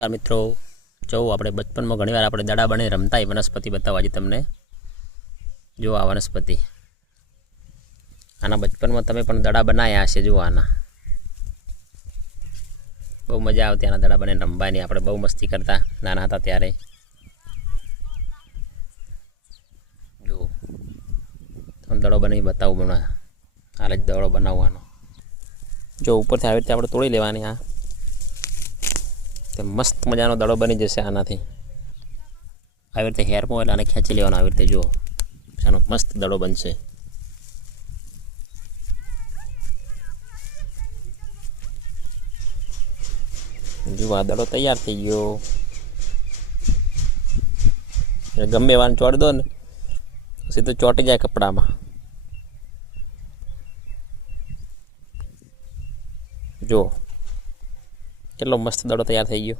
મિત્રો જો આપણે બચપનમાં ઘણીવાર આપણે દડા બને રમતા વનસ્પતિ બતાવવા આજે તમને જો આ વનસ્પતિ આના બચપનમાં તમે પણ દડા બનાવ્યા હશે જો આના બહુ મજા આવતી આના દડા બને રમવાની આપણે બહુ મસ્તી કરતા નાના હતા ત્યારે જો તમને દડો બનાવી બતાવું હમણાં હાલ જ દડો બનાવવાનો જો ઉપરથી આવી રીતે આપણે તોડી લેવાની આ મસ્ત મજાનો દડો બની જશે આનાથી આવી રીતે હેરમાં એટલે આને ખેંચી લેવાનો આવી રીતે જુઓ આનો મસ્ત દડો બનશે જુઓ આ દડો તૈયાર થઈ ગયો ગમે એવાને ચોડી દો ને સીધું ચોંટી જાય કપડામાં જુઓ કેટલો મસ્ત દડો તૈયાર થઈ ગયો।